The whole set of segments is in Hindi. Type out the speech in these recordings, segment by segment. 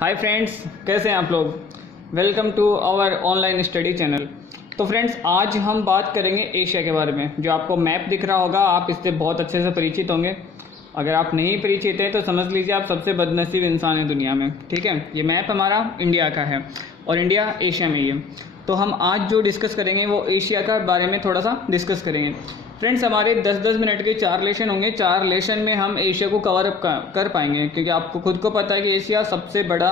हाय फ्रेंड्स, कैसे हैं आप लोग। Welcome to our online study channel. तो फ्रेंड्स, आज हम बात करेंगे एशिया के बारे में। जो आपको मैप दिख रहा होगा, आप इससे बहुत अच्छे से परिचित होंगे। अगर आप नहीं परिचित हैं तो समझ लीजिए आप सबसे बदनसीब इंसान हैं दुनिया में। ठीक है, ये मैप हमारा इंडिया का है और इंडिया एशिया में ही है। तो हम आज जो डिस्कस करेंगे वो एशिया का बारे में थोड़ा सा डिस्कस करेंगे। फ्रेंड्स, हमारे 10-10 मिनट के 4 लेसन होंगे। 4 लेसन में हम एशिया को कवर अप कर पाएंगे, क्योंकि आपको खुद को पता है कि एशिया सबसे बड़ा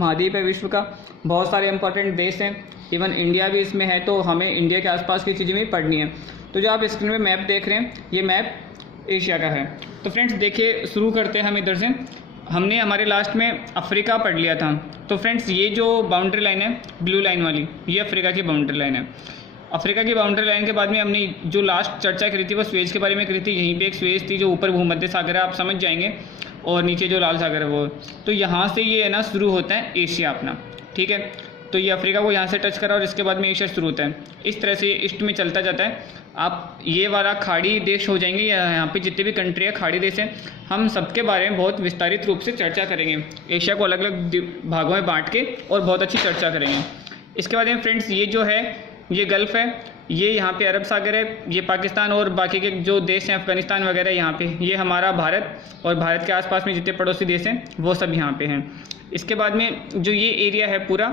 महाद्वीप है विश्व का। बहुत सारे इंपॉर्टेंट देश हैं, इवन इंडिया भी इसमें है। तो हमें इंडिया के आसपास की चीज़ें भी पढ़नी है। तो जो आप स्क्रीन में मैप देख रहे हैं, ये मैप एशिया का है। तो फ्रेंड्स देखिए, शुरू करते हैं हम इधर से। हमने हमारे लास्ट में अफ्रीका पढ़ लिया था। तो फ्रेंड्स, ये जो बाउंड्री लाइन है ब्लू लाइन वाली, ये अफ्रीका की बाउंड्री लाइन है। अफ्रीका की बाउंड्री लाइन के बाद में हमने जो लास्ट चर्चा करी थी वो स्वेज के बारे में करी थी। यहीं पे एक स्वेज थी, जो ऊपर भूमध्य सागर है, आप समझ जाएंगे, और नीचे जो लाल सागर है वो। तो यहाँ से ये है ना शुरू होता है एशिया अपना। ठीक है, तो ये अफ्रीका को यहाँ से टच करा और इसके बाद में एशिया शुरू होता है। इस तरह से ये ईस्ट में चलता जाता है। आप ये वाला खाड़ी देश हो जाएंगे, यहाँ पे जितने भी कंट्री है खाड़ी देश हैं। हम सबके बारे में बहुत विस्तारित रूप से चर्चा करेंगे। एशिया को अलग अलग भागों में बांट के और बहुत अच्छी चर्चा करेंगे। इसके बाद में फ्रेंड्स, ये जो है ये गल्फ़ है, ये यहाँ पे अरब सागर है, ये पाकिस्तान और बाकी के जो देश हैं अफ़गानिस्तान वगैरह यहाँ पे, ये हमारा भारत और भारत के आसपास में जितने पड़ोसी देश हैं वो सब यहाँ पे हैं। इसके बाद में जो ये एरिया है पूरा,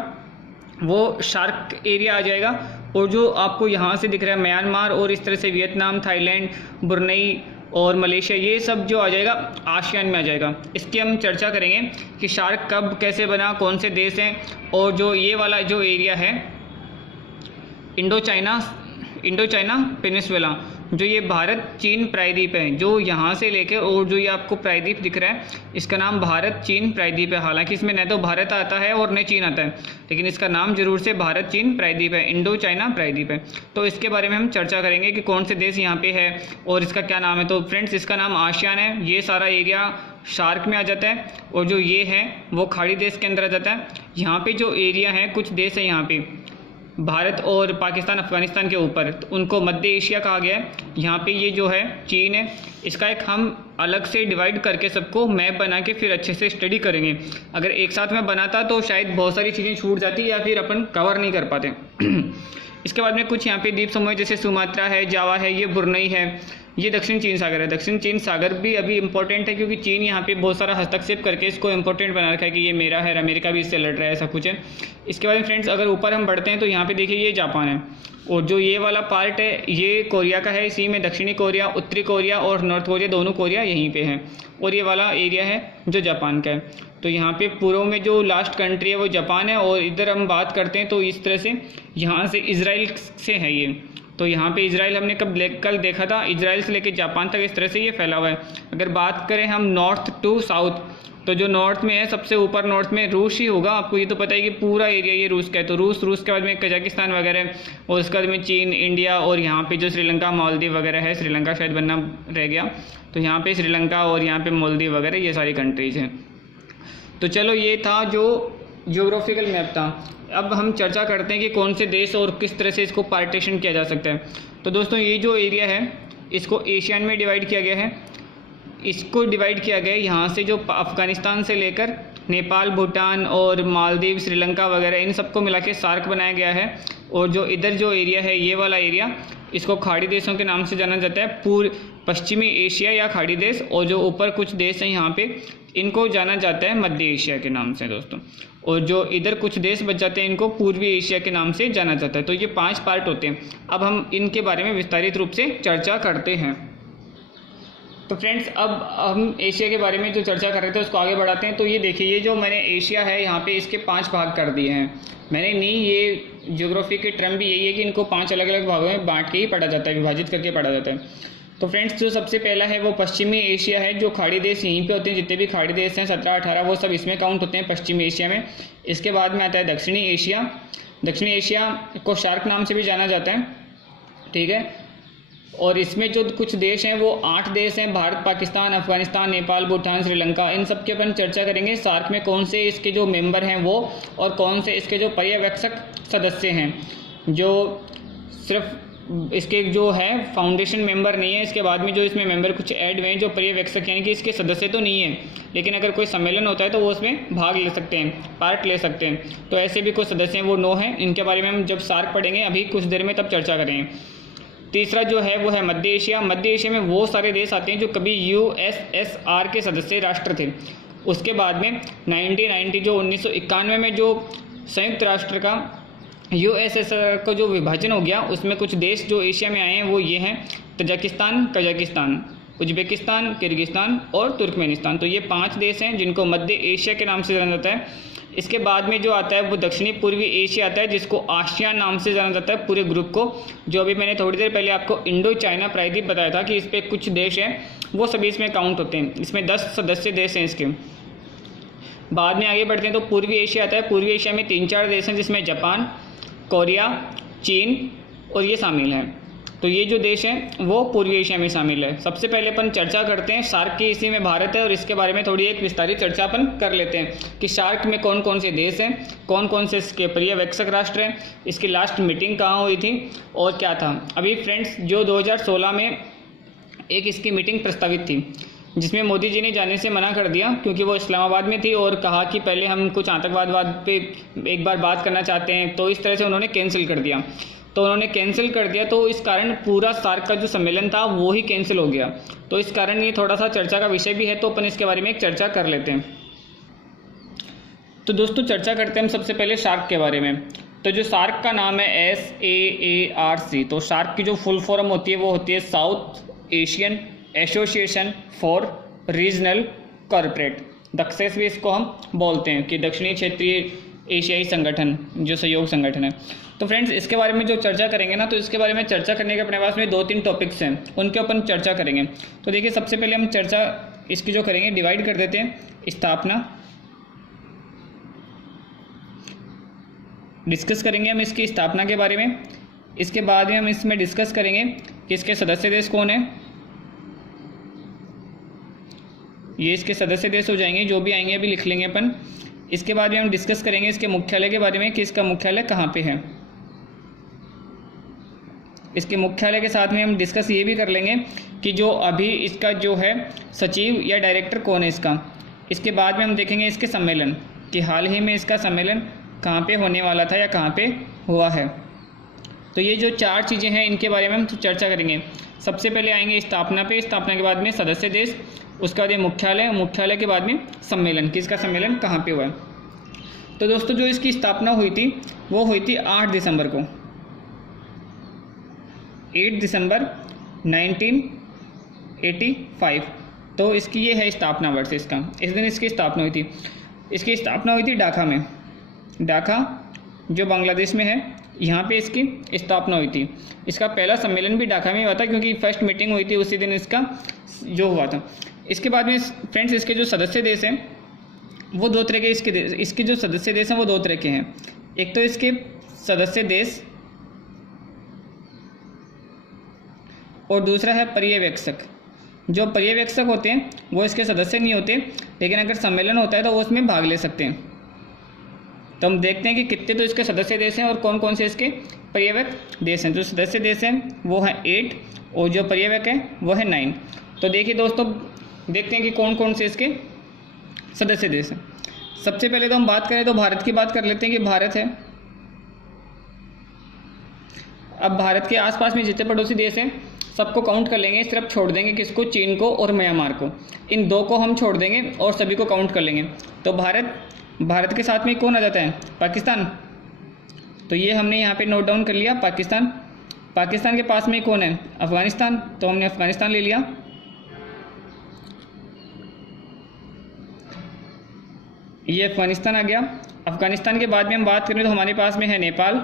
वो शार्क एरिया आ जाएगा। और जो आपको यहाँ से दिख रहा है म्यांमार और इस तरह से वियतनाम, थाईलैंड, ब्रुनई और मलेशिया, ये सब जो आ जाएगा आसियान में आ जाएगा। इसकी हम चर्चा करेंगे कि शार्क कब कैसे बना, कौन से देश हैं। और जो ये वाला जो एरिया है इंडो चाइना पेनिनसुला, जो ये भारत चीन प्रायद्वीप है, जो यहाँ से लेके और जो ये आपको प्रायद्वीप दिख रहा है, इसका नाम भारत चीन प्रायद्वीप है। हालांकि इसमें न तो भारत आता है और न चीन आता है, लेकिन इसका नाम जरूर से भारत चीन प्रायद्वीप है, इंडो चाइना प्रायद्वीप है। तो इसके बारे में हम चर्चा करेंगे कि कौन से देश यहाँ पे है और इसका क्या नाम है। तो फ्रेंड्स, इसका नाम आसियान है। ये सारा एरिया शार्क में आ जाता है और जो ये है वो खाड़ी देश के अंदर आ जाता है। यहाँ पे जो एरिया है, कुछ देश है यहाँ पे भारत और पाकिस्तान अफ़गानिस्तान के ऊपर, तो उनको मध्य एशिया कहा गया है। यहाँ पे ये जो है चीन है। इसका एक हम अलग से डिवाइड करके सबको मैप बना के फिर अच्छे से स्टडी करेंगे। अगर एक साथ में बनाता तो शायद बहुत सारी चीज़ें छूट जाती या फिर अपन कवर नहीं कर पाते। इसके बाद में कुछ यहाँ पे द्वीप समूह जैसे सुमात्रा है, जावा है, ये ब्रुनई है, ये दक्षिण चीन सागर है। दक्षिण चीन सागर भी अभी इंपॉर्टेंट है, क्योंकि चीन यहाँ पे बहुत सारा हस्तक्षेप करके इसको इंपॉर्टेंट बना रखा है कि ये मेरा है। अमेरिका भी इससे लड़ रहा है, ऐसा कुछ है। इसके बाद फ्रेंड्स, अगर ऊपर हम बढ़ते हैं तो यहाँ पे देखिए ये जापान है, और जो ये वाला पार्ट है ये कोरिया का है। इसी में दक्षिणी कोरिया, उत्तरी कोरिया और नॉर्थ कोरिया, दोनों कोरिया यहीं पे हैं। और ये वाला एरिया है जो जापान का है। तो यहाँ पे पूर्व में जो लास्ट कंट्री है वो जापान है। और इधर हम बात करते हैं तो इस तरह से यहाँ से इजराइल से है ये। तो यहाँ पे इजराइल हमने कल देखा था, इजराइल से लेके जापान तक इस तरह से ये फैला हुआ है। अगर बात करें हम नॉर्थ टू साउथ, तो जो नॉर्थ में है सबसे ऊपर नॉर्थ में रूस ही होगा। आपको ये तो पता है कि पूरा एरिया ये रूस का है। तो रूस के बाद में कजाकिस्तान वगैरह, और उसके बाद में चीन, इंडिया, और यहाँ पे जो श्रीलंका, मालदीव वगैरह है। श्रीलंका शायद बनना रह गया, तो यहाँ पे श्रीलंका और यहाँ पे मालदीव वगैरह, ये सारी कंट्रीज़ हैं। तो चलो, ये था जो जियोग्राफिकल मैप था। अब हम चर्चा करते हैं कि कौन से देश और किस तरह से इसको पार्टीशन किया जा सकता है। तो दोस्तों, ये जो एरिया है इसको एशियन में डिवाइड किया गया है। इसको डिवाइड किया गया है यहाँ से, जो अफ़गानिस्तान से लेकर नेपाल, भूटान और मालदीव, श्रीलंका वगैरह, इन सबको मिला के सार्क बनाया गया है। और जो इधर जो एरिया है, ये वाला एरिया, इसको खाड़ी देशों के नाम से जाना जाता है, पूर्व पश्चिमी एशिया या खाड़ी देश। और जो ऊपर कुछ देश हैं यहाँ पे, इनको जाना जाता है मध्य एशिया के नाम से दोस्तों। और जो इधर कुछ देश बच जाते हैं, इनको पूर्वी एशिया के नाम से जाना जाता है। तो ये 5 पार्ट होते हैं। अब हम इनके बारे में विस्तारित रूप से चर्चा करते हैं। तो फ्रेंड्स, अब हम एशिया के बारे में जो चर्चा कर रहे थे उसको आगे बढ़ाते हैं। तो ये देखिए, ये जो मैंने एशिया है यहाँ पे इसके 5 भाग कर दिए हैं मैंने। नहीं, ये ज्योग्राफी के टर्म भी यही है कि इनको 5 अलग अलग भागों में बांट के ही पढ़ा जाता है, विभाजित करके पढ़ा जाता है। तो फ्रेंड्स, जो सबसे पहला है वो पश्चिमी एशिया है। जो खाड़ी देश यहीं पे होते हैं, जितने भी खाड़ी देश हैं 17-18, वो सब इसमें काउंट होते हैं पश्चिमी एशिया में। इसके बाद में आता है दक्षिणी एशिया। दक्षिणी एशिया को शार्क नाम से भी जाना जाता है। ठीक है, और इसमें जो कुछ देश हैं वो 8 देश हैं, भारत, पाकिस्तान, अफगानिस्तान, नेपाल, भूटान, श्रीलंका। इन सब के अपन चर्चा करेंगे। सार्क में कौन से इसके जो मेंबर हैं वो, और कौन से इसके जो पर्यवेक्षक सदस्य हैं, जो सिर्फ इसके जो है फाउंडेशन मेंबर नहीं है। इसके बाद में जो इसमें मेंबर कुछ ऐड हुए हैं जो पर्यवेक्षक यानी कि इसके सदस्य तो नहीं है, लेकिन अगर कोई सम्मेलन होता है तो वो उसमें भाग ले सकते हैं, पार्ट ले सकते हैं। तो ऐसे भी कुछ सदस्य हैं वो 9 हैं। इनके बारे में हम जब सार्क पढ़ेंगे अभी कुछ देर में तब चर्चा करेंगे। तीसरा जो है वो है मध्य एशिया। मध्य एशिया में वो सारे देश आते हैं जो कभी USSR के सदस्य राष्ट्र थे। उसके बाद में 1990 जो 1991 में जो संयुक्त राष्ट्र का USSR का जो विभाजन हो गया उसमें कुछ देश जो एशिया में आए हैं वो ये हैं तजाकिस्तान, कजाकिस्तान, उज्बेकिस्तान, किर्गिस्तान और तुर्कमेनिस्तान। तो ये 5 देश हैं जिनको मध्य एशिया के नाम से जाना जाता है। इसके बाद में जो आता है वो दक्षिणी पूर्वी एशिया आता है जिसको आसियान नाम से जाना जाता है पूरे ग्रुप को। जो अभी मैंने थोड़ी देर पहले आपको इंडो चाइना प्रायद्वीप बताया था कि इस पर कुछ देश हैं वो सभी इसमें काउंट होते हैं। इसमें 10 सदस्य देश हैं इसके। बाद में आगे बढ़ते हैं तो पूर्वी एशिया आता है। पूर्वी एशिया में 3-4 देश हैं जिसमें जापान, कोरिया, चीन और ये शामिल हैं। तो ये जो देश हैं वो पूर्वी एशिया में शामिल है। सबसे पहले अपन चर्चा करते हैं सार्क की, इसी में भारत है और इसके बारे में थोड़ी एक विस्तारित चर्चा अपन कर लेते हैं कि सार्क में कौन कौन से देश हैं, कौन कौन से इसके पर्यवेक्षक राष्ट्र हैं, इसकी लास्ट मीटिंग कहाँ हुई थी और क्या था। अभी फ्रेंड्स जो 2016 में एक इसकी मीटिंग प्रस्तावित थी जिसमें मोदी जी ने जाने से मना कर दिया क्योंकि वो इस्लामाबाद में थी और कहा कि पहले हम कुछ आतंकवाद पे एक बार बात करना चाहते हैं, तो इस तरह से उन्होंने कैंसिल कर दिया। तो उन्होंने कैंसिल कर दिया तो इस कारण पूरा सार्क का जो सम्मेलन था वो ही कैंसिल हो गया। तो इस कारण ये थोड़ा सा चर्चा का विषय भी है, तो अपन इसके बारे में एक चर्चा कर लेते हैं। तो दोस्तों चर्चा करते हैं हम सबसे पहले सार्क के बारे में। तो जो सार्क का नाम है SAARC, तो सार्क की जो फुल फॉर्म होती है वो होती है South Asian Association for Regional Corporate. दक्षेस भी इसको हम बोलते हैं कि दक्षिणी क्षेत्रीय एशियाई संगठन, जो सहयोग संगठन है। तो फ्रेंड्स इसके बारे में जो चर्चा करेंगे ना, तो इसके बारे में चर्चा करने के अपने पास में 2-3 टॉपिक्स हैं, उनके अपन चर्चा करेंगे। तो देखिए सबसे पहले हम चर्चा इसकी जो करेंगे डिवाइड कर देते हैं। स्थापना डिस्कस करेंगे हम इसकी स्थापना के बारे में। इसके बाद में हम इसमें डिस्कस करेंगे कि इसके सदस्य देश कौन है, ये इसके सदस्य देश हो जाएंगे, जो भी आएंगे अभी लिख लेंगे अपन। इसके बाद में हम डिस्कस करेंगे इसके मुख्यालय के बारे में कि इसका मुख्यालय कहाँ पे है। इसके मुख्यालय के साथ में हम डिस्कस ये भी कर लेंगे कि जो अभी इसका जो है सचिव या डायरेक्टर कौन है इसका। इसके बाद में हम देखेंगे इसके सम्मेलन कि हाल ही में इसका सम्मेलन कहाँ पे होने वाला था या कहाँ पे हुआ है। तो ये जो 4 चीज़ें हैं इनके बारे में हम चर्चा करेंगे। सबसे पहले आएंगे स्थापना पे, स्थापना के बाद में सदस्य देश, उसके बाद ये मुख्यालय, मुख्यालय के बाद में सम्मेलन कि इसका सम्मेलन कहाँ पे हुआ है। तो दोस्तों जो इसकी स्थापना हुई थी वो हुई थी 8 दिसंबर को, 8 दिसंबर 1985। तो इसकी ये है स्थापना वर्ष इसका, इस दिन इसकी स्थापना हुई थी। इसकी स्थापना हुई थी ढाका में, ढाका जो बांग्लादेश में है, यहाँ पे इसकी स्थापना हुई थी। इसका पहला सम्मेलन भी ढाका में हुआ था क्योंकि फर्स्ट मीटिंग हुई थी उसी दिन इसका जो हुआ था। इसके बाद में फ्रेंड्स इसके जो सदस्य देश हैं वो 2 तरह के इसके जो सदस्य देश हैं वो 2 तरह के हैं। एक तो इसके सदस्य देश और दूसरा है पर्यवेक्षक। जो पर्यवेक्षक होते हैं वो इसके सदस्य नहीं होते, लेकिन अगर सम्मेलन होता है तो वो उसमें भाग ले सकते हैं। तो हम देखते हैं कि कितने तो इसके सदस्य देश हैं और कौन कौन से इसके पर्यवेक्षक देश हैं। जो सदस्य देश हैं वो है 8 और जो पर्यवेक्षक हैं वो है 9। तो देखिए दोस्तों देखते हैं कि कौन कौन से इसके सदस्य देश हैं। सबसे पहले तो हम बात करें तो भारत की बात कर लेते हैं कि भारत है। अब भारत के आसपास में जितने पड़ोसी देश हैं सबको काउंट कर लेंगे, सिर्फ छोड़ देंगे किसको, चीन को और म्यांमार को। इन 2 को हम छोड़ देंगे और सभी को काउंट कर लेंगे। तो भारत के साथ में कौन आ जाता है, पाकिस्तान। तो ये हमने यहाँ पे नोट डाउन कर लिया पाकिस्तान। पाकिस्तान के पास में कौन है, अफ़गानिस्तान, तो हमने अफ़गानिस्तान ले लिया। ये अफ़गानिस्तान आ गया। अफ़गानिस्तान के बाद में हम बात करें तो हमारे पास में है नेपाल,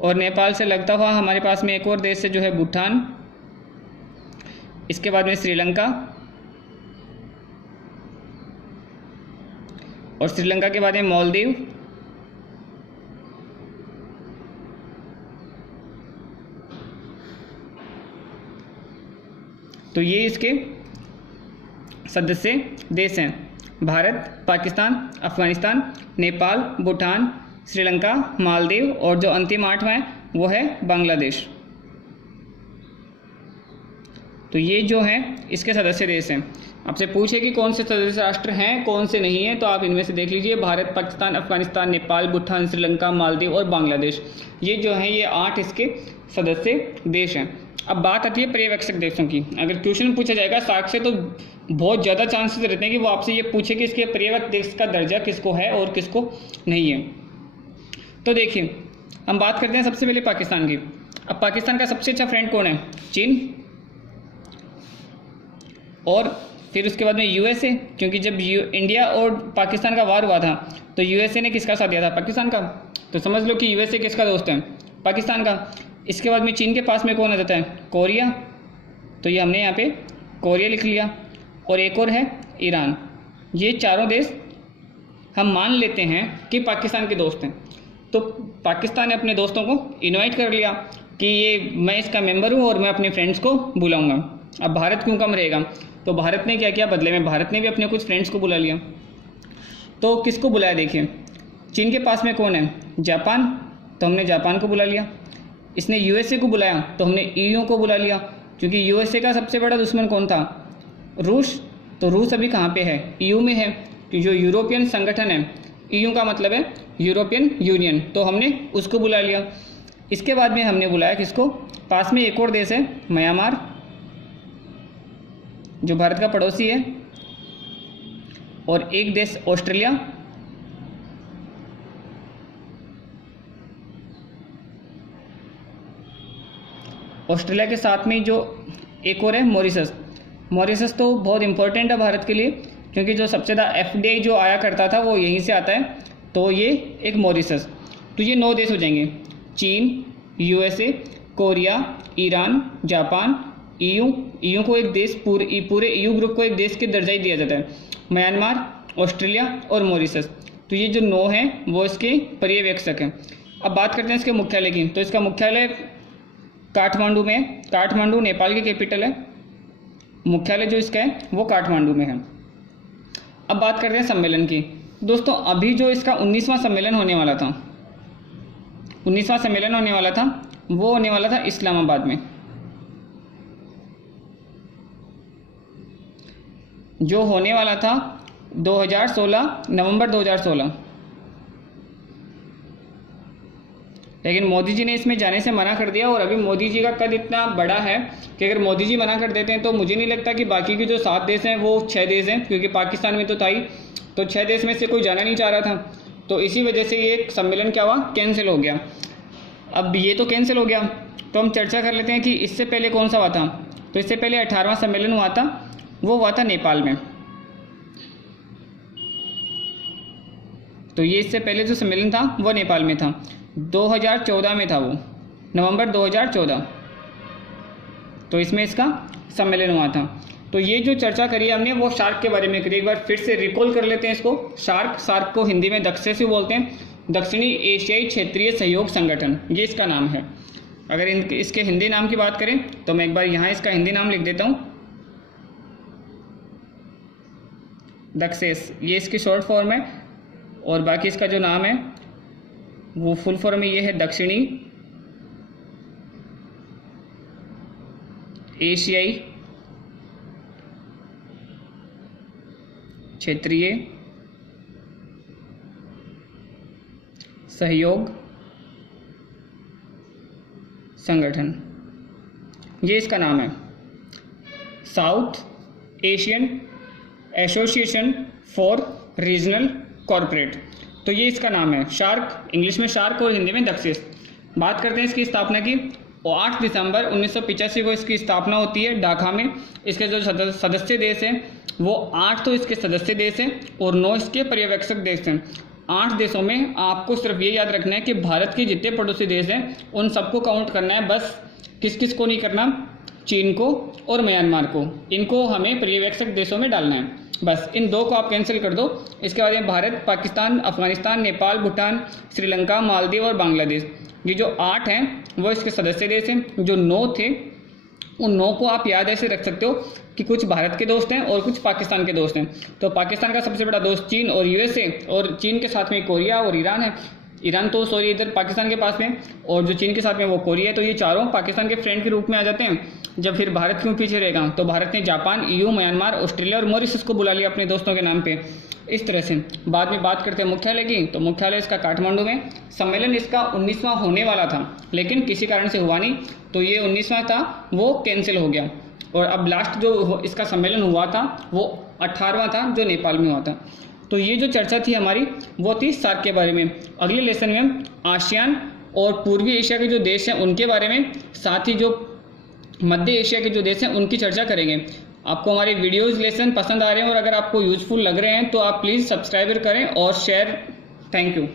और नेपाल से लगता हुआ हमारे पास में एक और देश है जो है भूटान। इसके बाद में श्रीलंका, और श्रीलंका के बाद में मालदीव, तो ये इसके सदस्य देश हैं। भारत, पाकिस्तान, अफ़गानिस्तान, नेपाल, भूटान, श्रीलंका, मालदीव और जो अंतिम 8वां है वो है बांग्लादेश। तो ये जो है इसके सदस्य देश हैं। आपसे पूछे कि कौन से सदस्य राष्ट्र हैं, कौन से नहीं हैं, तो आप इनमें से देख लीजिए, भारत, पाकिस्तान, अफगानिस्तान, नेपाल, भूटान, श्रीलंका, मालदीव और बांग्लादेश। ये जो हैं ये 8 इसके सदस्य देश हैं। अब बात आती है पर्यवेक्षक देशों की। अगर क्वेश्चन पूछा जाएगा सार्क से तो बहुत ज़्यादा चांसेस रहते हैं कि वो आपसे ये पूछे कि इसके पर्यवेक्षक देश का दर्जा किसको है और किसको नहीं है। तो देखिए, हम बात करते हैं सबसे पहले पाकिस्तान की। अब पाकिस्तान का सबसे अच्छा फ्रेंड कौन है? चीन। और फिर उसके बाद में यूएसए, क्योंकि जब इंडिया और पाकिस्तान का वार हुआ था तो यूएसए ने किसका साथ दिया था? पाकिस्तान का। तो समझ लो कि यूएसए किसका दोस्त है? पाकिस्तान का। इसके बाद में चीन के पास में कौन आ जाता है? कोरिया। तो ये हमने यहाँ पे कोरिया लिख लिया। और एक और है ईरान। ये चारों देश हम मान लेते हैं कि पाकिस्तान के दोस्त हैं। तो पाकिस्तान ने अपने दोस्तों को इनवाइट कर लिया कि ये मैं इसका मेंबर हूँ और मैं अपने फ्रेंड्स को बुलाऊंगा। अब भारत क्यों कम रहेगा? तो भारत ने क्या किया बदले में? भारत ने भी अपने कुछ फ्रेंड्स को बुला लिया। तो किसको बुलाया? देखिए, चीन के पास में कौन है? जापान। तो हमने जापान को बुला लिया। इसने यूएसए को बुलाया तो हमने ईयू को बुला लिया, क्योंकि यूएसए का सबसे बड़ा दुश्मन कौन था? रूस। तो रूस अभी कहाँ पे है? ईयू में है, कि जो यूरोपियन संगठन है। ईयू का मतलब है यूरोपियन यूनियन। तो हमने उसको बुला लिया। इसके बाद में हमने बुलाया किसको? पास में एक और देश है म्यांमार, जो भारत का पड़ोसी है, और एक देश ऑस्ट्रेलिया, ऑस्ट्रेलिया के साथ में जो एक और है मॉरिशस। मॉरिशस तो बहुत इंपॉर्टेंट है भारत के लिए, क्योंकि जो सबसे ज़्यादा एफडीआई जो आया करता था वो यहीं से आता है। तो ये एक मॉरिशस। तो ये 9 देश हो जाएंगे। चीन, USA, Korea, Iran, Japan, EU को एक देश, पूरे ईयू ग्रुप को एक देश के दर्जा ही दिया जाता है। म्यांमार, ऑस्ट्रेलिया और मॉरिशस। तो ये जो 9 हैं वो इसके पर्यवेक्षक हैं। अब बात करते हैं इसके मुख्यालय की। तो इसका मुख्यालय काठमांडू में है। काठमांडू नेपाल की कैपिटल है। मुख्यालय जो इसका है वो काठमांडू में है। अब बात करते हैं सम्मेलन की। दोस्तों, अभी जो इसका 19वां सम्मेलन होने वाला था, 19वां सम्मेलन होने वाला था, वो होने वाला था इस्लामाबाद में। जो होने वाला था 2016, नवंबर 2016। लेकिन मोदी जी ने इसमें जाने से मना कर दिया। और अभी मोदी जी का कद इतना बड़ा है कि अगर मोदी जी मना कर देते हैं तो मुझे नहीं लगता कि बाकी के जो 7 देश हैं वो 6 देश हैं, क्योंकि पाकिस्तान में तो था ही। तो 6 देश में से कोई जाना नहीं चाह रहा था। तो इसी वजह से ये सम्मेलन क्या हुआ? कैंसिल हो गया। अब ये तो कैंसिल हो गया, तो हम चर्चा कर लेते हैं कि इससे पहले कौन सा हुआ था। तो इससे पहले 18वां सम्मेलन हुआ था, वो हुआ था नेपाल में। तो ये इससे पहले जो सम्मेलन था वो नेपाल में था, 2014 में था वो, नवंबर 2014। तो इसमें इसका सम्मेलन हुआ था। तो ये जो चर्चा करी है हमने वो शार्क के बारे में करी। एक बार फिर से रिकॉल कर लेते हैं इसको। शार्क को हिंदी में दक्षेसु बोलते हैं, दक्षिणी एशियाई क्षेत्रीय सहयोग संगठन, ये इसका नाम है। अगर इसके हिंदी नाम की बात करें तो मैं एक बार यहाँ इसका हिंदी नाम लिख देता हूँ, दक्षेस, ये इसकी शॉर्ट फॉर्म है। और बाकी इसका जो नाम है वो फुल फॉर्म में ये है दक्षिणी एशियाई क्षेत्रीय सहयोग संगठन, ये इसका नाम है। South Asian Association for Regional corporate, तो ये इसका नाम है। शार्क, इंग्लिश में शार्क और हिंदी में दक्षेस। बात करते हैं इसकी स्थापना की। 8 दिसंबर 1985 को इसकी स्थापना होती है ढाका में। इसके जो सदस्य देश हैं वो 8 तो इसके सदस्य देश हैं और 9 इसके पर्यवेक्षक देश हैं। 8 देशों में आपको सिर्फ ये याद रखना है कि भारत के जितने पड़ोसी देश हैं उन सबको काउंट करना है। बस किस किस को नहीं करना? चीन को और म्यांमार को, इनको हमें पर्यवेक्षक देशों में डालना है। बस इन 2 को आप कैंसिल कर दो। इसके बाद में भारत, पाकिस्तान, अफगानिस्तान, नेपाल, भूटान, श्रीलंका, मालदीव और बांग्लादेश, ये जो 8 हैं वो इसके सदस्य देश हैं। जो 9 थे उन 9 को आप याद ऐसे रख सकते हो कि कुछ भारत के दोस्त हैं और कुछ पाकिस्तान के दोस्त हैं। तो पाकिस्तान का सबसे बड़ा दोस्त चीन और यूएसए, और चीन के साथ में कोरिया और ईरान है। ईरान तो सॉरी इधर पाकिस्तान के पास में, और जो चीन के साथ में वो कोरिया है। तो ये चारों पाकिस्तान के फ्रेंड के रूप में आ जाते हैं। जब फिर भारत क्यों पीछे रहेगा, तो भारत ने जापान, EU, म्यांमार, ऑस्ट्रेलिया और मॉरिशस को बुला लिया अपने दोस्तों के नाम पे। इस तरह से बाद में बात करते हैं मुख्यालय की, तो मुख्यालय इसका काठमांडू में। सम्मेलन इसका 19वां होने वाला था, लेकिन किसी कारण से हुआ नहीं, तो ये 19वां था वो कैंसिल हो गया। और अब लास्ट जो इसका सम्मेलन हुआ था वो 18वां था, जो नेपाल में हुआ था। तो ये जो चर्चा थी हमारी वो थी सार्क के बारे में। अगले लेसन में हम आसियान और पूर्वी एशिया के जो देश हैं उनके बारे में, साथ ही जो मध्य एशिया के जो देश हैं उनकी चर्चा करेंगे। आपको हमारे वीडियोज़ लेसन पसंद आ रहे हैं और अगर आपको यूज़फुल लग रहे हैं तो आप प्लीज़ सब्सक्राइब करें और शेयर। Thank you.